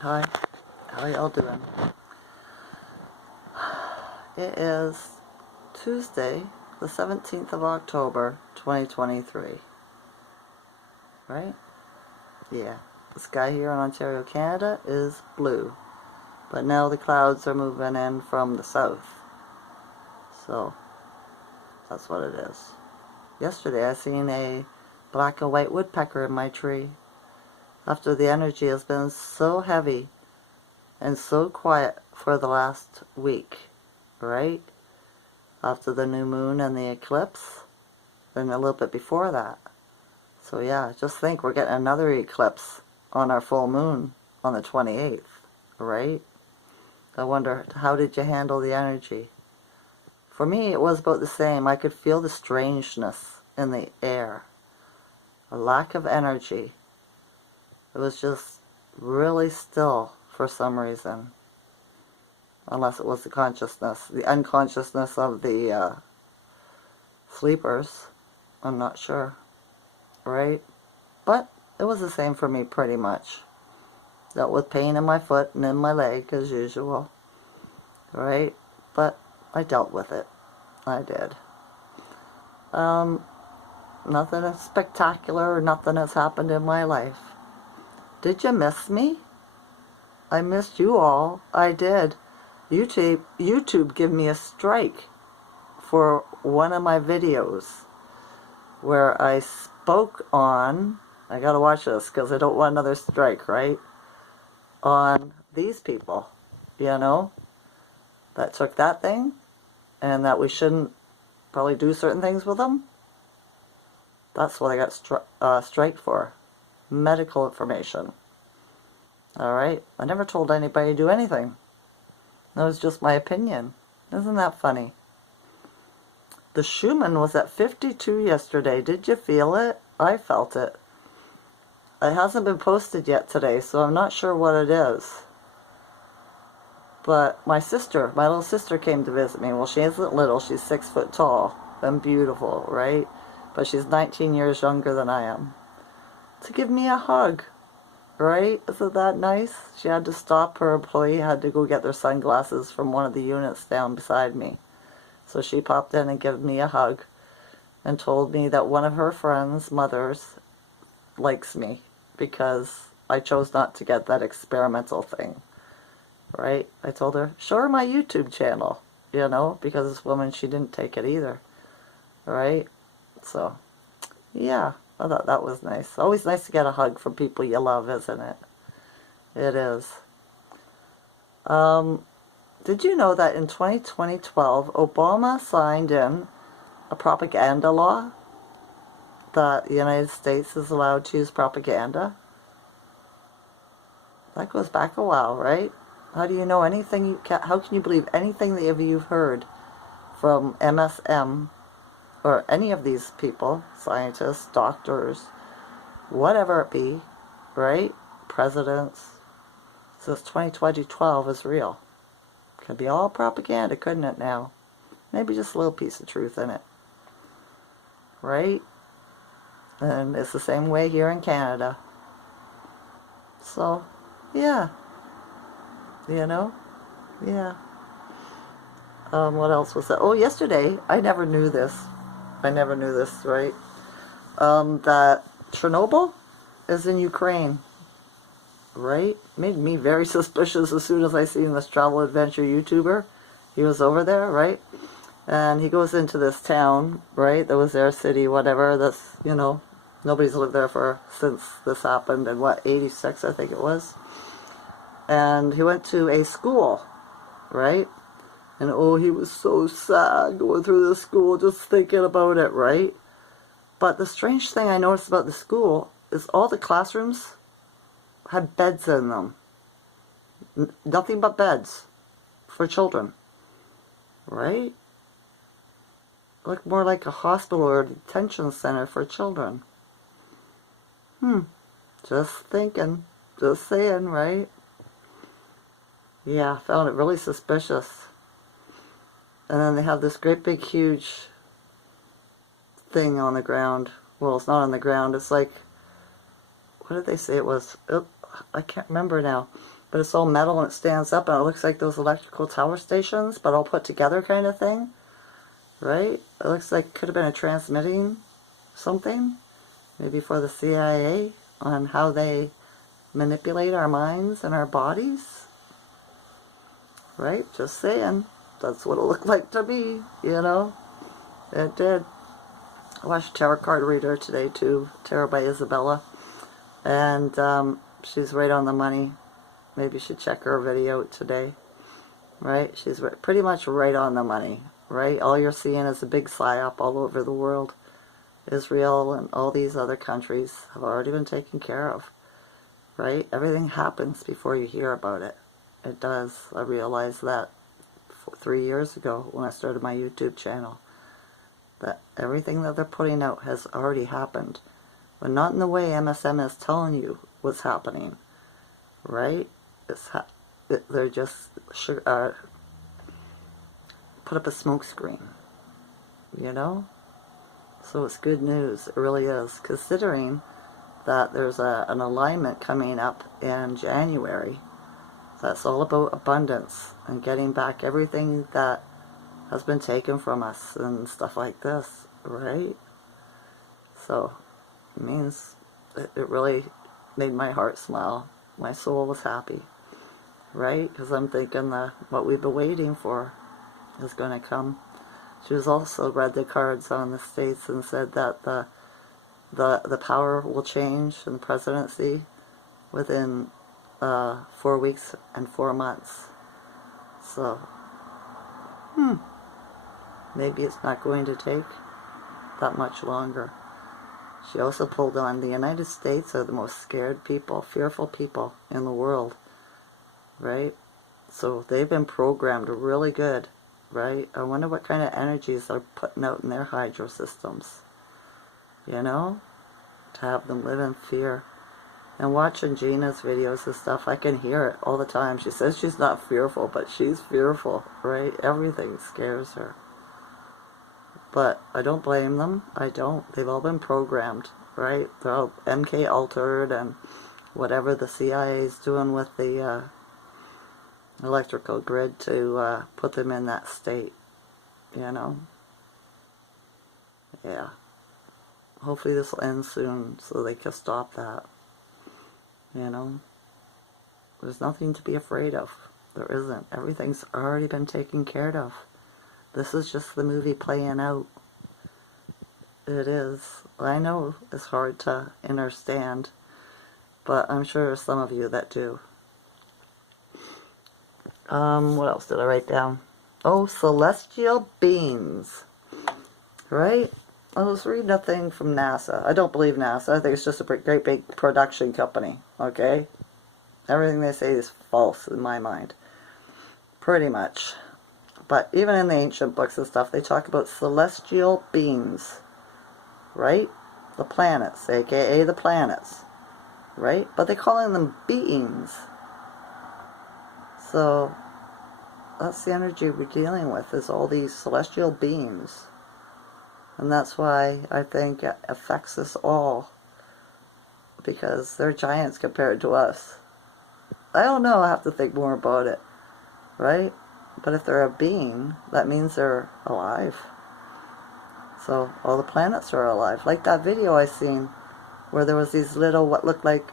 Hi, how y'all doing? It is Tuesday, the 17th of October, 2023. Right? Yeah. The sky here in Ontario, Canada is blue. But now the clouds are moving in from the south. So, that's what it is. Yesterday I seen a black and white woodpecker in my tree. After the energy has been so heavy and so quiet for the last week. Right? After the new moon and the eclipse, and a little bit before that. So yeah, just think we're getting another eclipse on our full moon on the 28th, right? I wonder, how did you handle the energy? For me, it was about the same. I could feel the strangeness in the air, a lack of energy. It was just really still for some reason, unless it was the consciousness, the unconsciousness of the sleepers. I'm not sure, right? But it was the same for me pretty much. Dealt with pain in my foot and in my leg as usual, right? But I dealt with it. I did. Nothing spectacular or nothing has happened in my life. Did you miss me? I missed you all. I did. YouTube gave me a strike for one of my videos where I spoke on, I gotta watch this because I don't want another strike, right? On these people, that took that thing and that we shouldn't probably do certain things with them. That's what I got strike for. Medical information. Alright? I never told anybody to do anything. That was just my opinion. Isn't that funny? The Schumann was at 52 yesterday. Did you feel it? I felt it. It hasn't been posted yet today, so I'm not sure what it is. But my little sister came to visit me. Well, she isn't little. She's 6 foot tall and beautiful, right? But she's 19 years younger than I am. To give me a hug, right? Isn't that nice? She had to stop. Her employee had to go get their sunglasses from one of the units down beside me. So she popped in and gave me a hug and told me that one of her friends' mothers likes me because I chose not to get that experimental thing. Right? I told her, show her my YouTube channel, because this woman, she didn't take it either. Right? So, yeah, I thought that was nice. Always nice to get a hug from people you love, isn't it? It is. Did you know that in 2012, Obama signed in a propaganda law that the United States is allowed to use propaganda? That goes back a while, right? How do you know anything? How can you believe anything that you've heard from MSM or any of these people, scientists, doctors, whatever it be, right? Presidents. Since 2012 is real. Could be all propaganda, couldn't it now? Maybe just a little piece of truth in it. Right? And it's the same way here in Canada. So, yeah. Yeah. What else was that? Oh, yesterday, I never knew this, right? That Chernobyl is in Ukraine, right? Made me very suspicious as soon as I seen this travel adventure YouTuber. He was over there, right? And he goes into this town, right? That was their city, whatever. That's, nobody's lived there since this happened in, 86, I think it was. And he went to a school, right? And oh, he was so sad going through the school, just thinking about it, right? But the strange thing I noticed about the school is all the classrooms had beds in them. Nothing but beds for children, right? Looked more like a hospital or a detention center for children. Just thinking, just saying, right? Yeah, I found it really suspicious. And then they have this great big huge thing on the ground. Well, it's not on the ground. It's like, what did they say it was? I can't remember now. but it's all metal and it stands up and it looks like those electrical tower stations, but all put together kind of thing, right? It looks like it could have been a transmitting something, maybe for the CIA, on how they manipulate our minds and our bodies, right? Just saying. That's what it looked like to me, you know? It did. I watched Tarot Card Reader today too, Tarot by Isabella, and she's right on the money. Maybe you should check her video today, right? She's pretty much right on the money, right? All you're seeing is a big psyop all over the world. Israel and all these other countries have already been taken care of, right? Everything happens before you hear about it. It does. I realized that 3 years ago when I started my YouTube channel, that everything that they're putting out has already happened, but not in the way MSM is telling you what's happening, right? They're just put up a smoke screen, you know? So it's good news, it really is, considering that there's an alignment coming up in January that's all about abundance and getting back everything that has been taken from us and stuff like this, right? So it means it really made my heart smile. My soul was happy, right? Because I'm thinking that what we've been waiting for is going to come. She was also read the cards on the states and said that the power will change in the presidency within 4 weeks and 4 months. So, maybe it's not going to take that much longer. She also pulled on the United States are the most scared people, fearful people in the world, right? So they've been programmed really good, right? I wonder what kind of energies they're putting out in their hydro systems, you know, to have them live in fear. And watching Gina's videos and stuff, I can hear it all the time. She says she's not fearful, but she's fearful, right? Everything scares her. But I don't blame them. I don't. They've all been programmed, right? They're all MK altered and whatever the CIA is doing with the electrical grid to put them in that state, you know? Yeah. Hopefully this will end soon so they can stop that. You know? There's nothing to be afraid of. There isn't. Everything's already been taken care of. This is just the movie playing out. It is. I know it's hard to understand, but I'm sure there's some of you that do. What else did I write down? Oh, celestial beings. Right? I was reading a thing from NASA. I don't believe NASA. I think it's just a great big production company. Okay? Everything they say is false in my mind. Pretty much. But even in the ancient books and stuff, they talk about celestial beings. Right? The planets, aka the planets. Right? But they're calling them beings. So, that's the energy we're dealing with, is all these celestial beings. And that's why I think it affects us all. Because they're giants compared to us. I don't know, I have to think more about it. Right? But if they're a being, that means they're alive. So all the planets are alive. Like that video I seen where there was these little, what looked like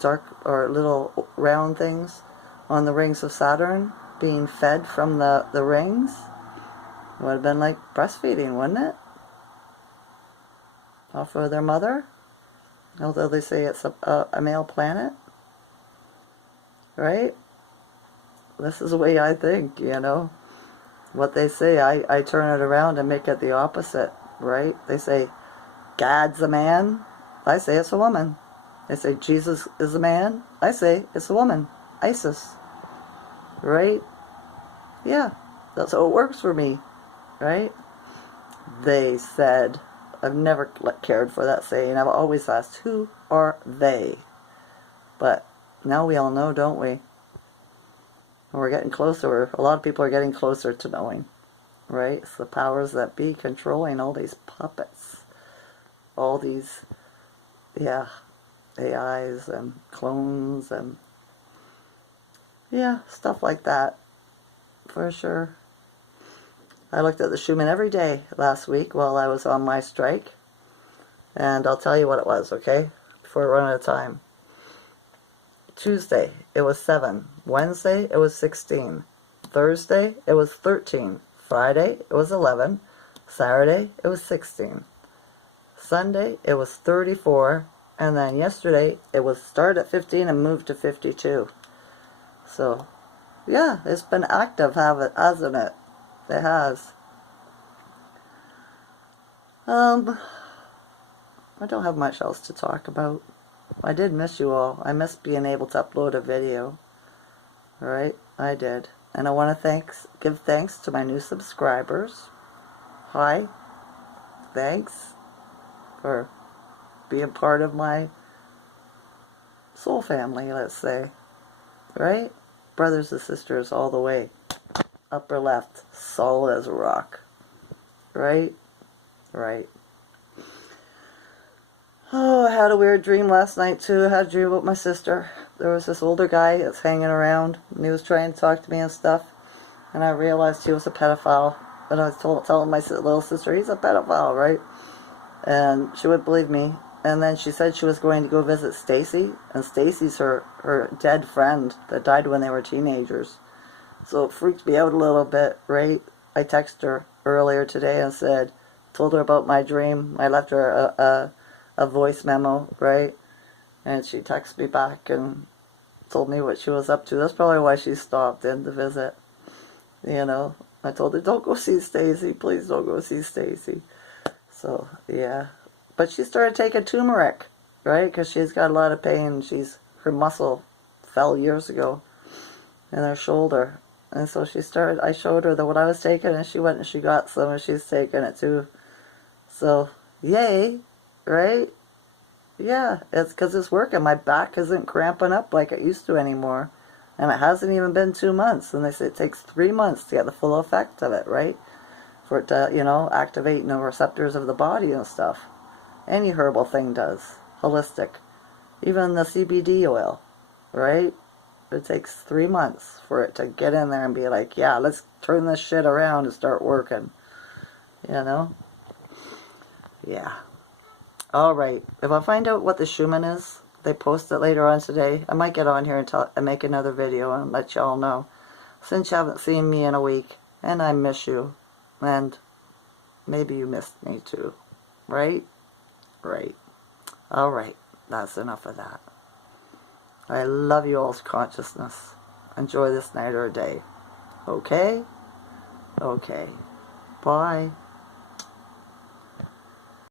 dark or little round things on the rings of Saturn being fed from the rings. It would have been like breastfeeding, wouldn't it? Off of their mother. Although they say it's a male planet. Right? This is the way I think, you know. What they say, I turn it around and make it the opposite, right? They say, God's a man. I say it's a woman. They say Jesus is a man. I say it's a woman. Isis. Right? Yeah. That's how it works for me. Right? They said. I've never cared for that saying. I've always asked, who are they? But now we all know, don't we? We're getting closer. A lot of people are getting closer to knowing. Right? It's the powers that be controlling all these puppets. All these, yeah, AIs and clones and yeah, stuff like that, for sure. I looked at the Schumann every day last week while I was on my strike, and I'll tell you what it was, okay? Before we run out of time. Tuesday, it was 7. Wednesday, it was 16. Thursday, it was 13. Friday, it was 11. Saturday, it was 16. Sunday, it was 34. And then yesterday, it was started at 15 and moved to 52. So, yeah, it's been active, hasn't it? It has. I don't have much else to talk about. I did miss you all. I missed being able to upload a video. Alright, I did. And I want to give thanks to my new subscribers. Hi. Thanks for being part of my soul family, let's say. Right? Brothers and sisters all the way. Upper left, solid as a rock. Right? Right. Oh, I had a weird dream last night too. I had a dream about my sister. There was this older guy that's hanging around, and he was trying to talk to me and stuff. And I realized he was a pedophile. And I was telling my little sister, he's a pedophile, right? And she wouldn't believe me. And then she said she was going to go visit Stacy, and Stacy's her dead friend that died when they were teenagers. So it freaked me out a little bit, right? I texted her earlier today and told her about my dream. I left her a voice memo, right? And she texted me back and told me what she was up to. That's probably why she stopped in to visit. You know, I told her, don't go see Stacy. Please don't go see Stacy. So, yeah. But she started taking turmeric, right? Because she's got a lot of pain. Her muscle fell years ago in her shoulder. And so I showed her what I was taking, and she went and she got some, and she's taking it too. So, yay, right? Yeah, it's because it's working. My back isn't cramping up like it used to anymore. And it hasn't even been 2 months. And they say it takes 3 months to get the full effect of it, right? For it to, activate the receptors of the body and stuff. Any herbal thing does. Holistic. Even the CBD oil, right? It takes 3 months for it to get in there and be like, yeah, let's turn this shit around and start working. Yeah. Alright, if I find out what the Schumann is, they post it later on today, I might get on here and make another video and let y'all know. Since you haven't seen me in a week, and I miss you, and maybe you missed me too, right? Right. Alright, that's enough of that. I love you all's consciousness. Enjoy this night or day. Okay? Okay. Bye.